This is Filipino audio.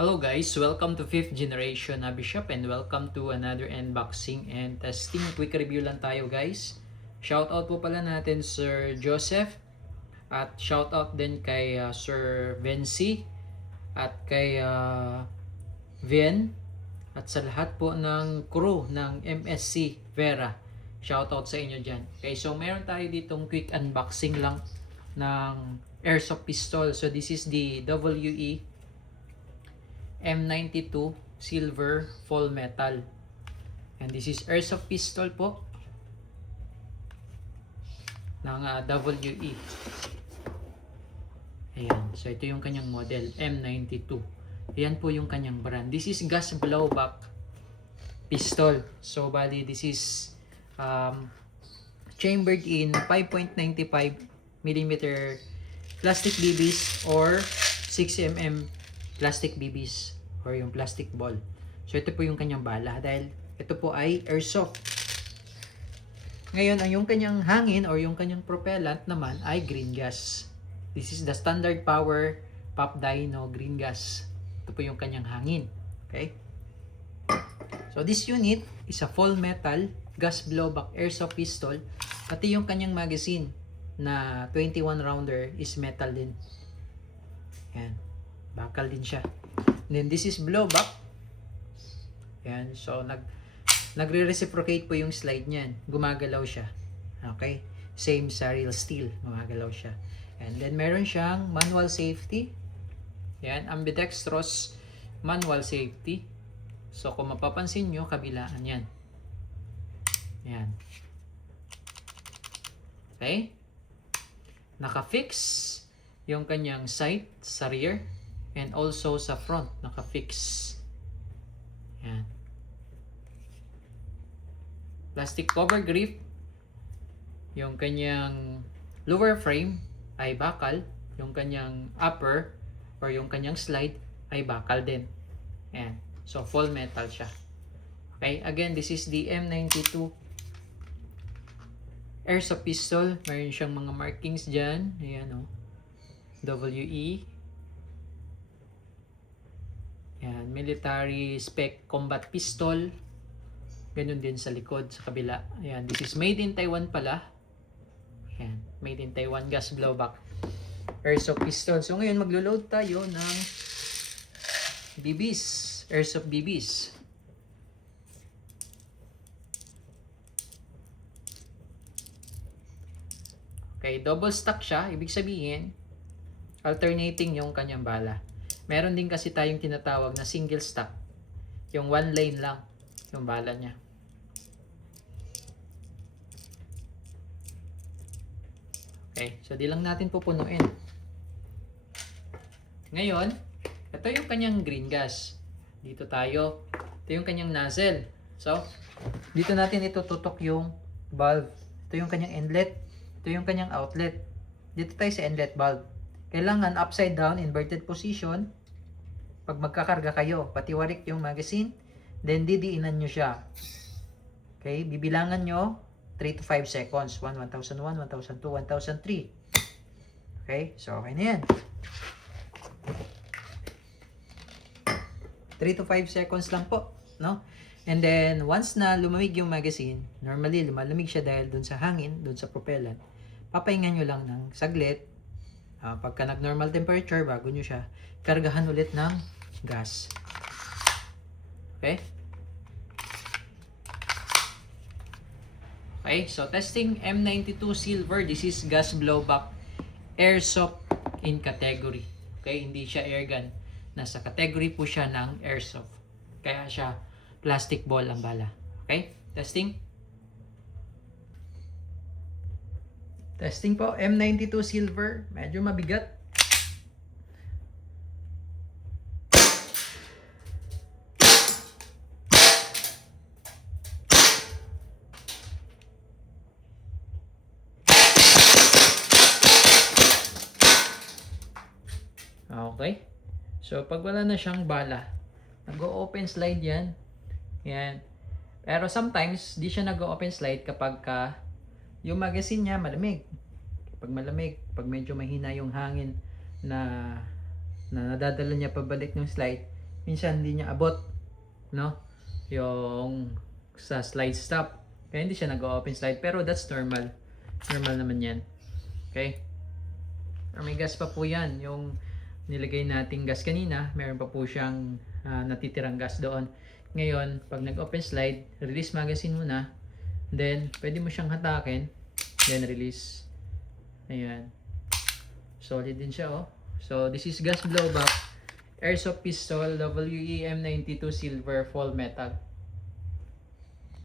Hello guys, welcome to 5th generation Bishop and welcome to another unboxing and testing. Quick review lang tayo guys. Shoutout po pala natin Sir Joseph at shoutout din kay Sir Vency at kay Vien at sa lahat po ng crew ng MSC Vera. Shoutout sa inyo dyan. Okay, so meron tayo ditong quick unboxing lang ng airsoft pistol. So this is the WE M92 silver full metal. And this is airsoft pistol po ng WE. Ayan. So ito yung kanyang model M92. Ayan po yung kanyang brand. This is gas blowback pistol. So bali this is chambered in 5.95 mm plastic BBs or 6 mm plastic BBs or yung plastic ball. So ito po yung kanyang bala dahil ito po ay airsoft. Ngayon, ang yung kanyang hangin or yung kanyang propellant naman ay green gas. This is the standard power pop dyno green gas. Ito po yung kanyang hangin. Okay? So this unit is a full metal gas blowback airsoft pistol. Pati yung kanyang magazine na 21 rounder is metal din. Yan. Bakal din siya. And then this is blowback. Yan. So nagre-reciprocate po yung slide niyan. Gumagalaw siya. Okay? Same sa real steel. Gumagalaw siya. And then meron siyang manual safety. Yan. Ambidextrous manual safety. So kung mapapansin nyo, kabilaan yan. Yan. Okay? Naka-fix yung kanyang sight sa rear. And also sa front, naka-fix. Yan. Plastic cover grip. Yung kanyang lower frame ay bakal. Yung kanyang upper or yung kanyang slide ay bakal din. Yan. So, full metal siya. Okay. Again, this is the M92 airsoft pistol. Mayroon siyang mga markings dyan. Ayan o. WE. Yan, military spec combat pistol. Ganun din sa likod, sa kabila. Ayan, this is made in Taiwan pala. Ayan, made in Taiwan gas blowback airsoft pistol. So ngayon maglo-load tayo ng BBs, airsoft BBs. Okay, double stack siya. Ibig sabihin, alternating yung kanyang bala. Meron din kasi tayong tinatawag na single stack. Yung one lane lang yung bala niya. Okay, so di lang natin pupunuin. Ngayon, ito yung kanyang green gas. Dito tayo. Ito yung kanyang nozzle. So, dito natin itututok yung valve. Ito yung kanyang inlet. Ito yung kanyang outlet. Dito tayo sa inlet valve. Kailangan upside down, inverted position. Pag magkakarga kayo, patiwarik yung magazine, then didiinan nyo siya. Okay, bibilangan nyo 3 to 5 seconds. 1, 1001, 1002, 1003. Okay, so okay na yan. 3 to 5 seconds lang po, no? And then, once na lumamig yung magazine, normally lumalamig siya dahil dun sa hangin, dun sa propellant, papahingan nyo lang ng saglit. Pagka nag-normal temperature, bago nyo siya, kargahan ulit ng gas. Okay? Okay, so testing M92 silver. This is gas blowback airsoft in category. Okay, hindi siya airgun. Nasa category po siya ng airsoft. Kaya siya plastic ball ang bala. Okay, testing. Testing po, M92 silver. Medyo mabigat. Okay. So, pag wala na siyang bala, nag-o-open slide yan. Yan. Pero sometimes, di siya nag-o-open slide kapag yung magazine niya malamig. Pag malamig, pag medyo mahina yung hangin na nadadala niya pabalik ng slide, minsan hindi niya abot, no? Yung sa slide stop. Kaya hindi siya nag-open slide. Pero that's normal. Normal naman yan. Okay? Or may gas pa po yan. Yung nilagay nating gas kanina, meron pa po siyang natitirang gas doon. Ngayon, pag nag-open slide, release magazine muna. Then, pwede mo siyang hatakin. Then, release. Ayan. Solid din siya, oh. So, this is gas blowback. Airsoft pistol WEM92 silver fall metal.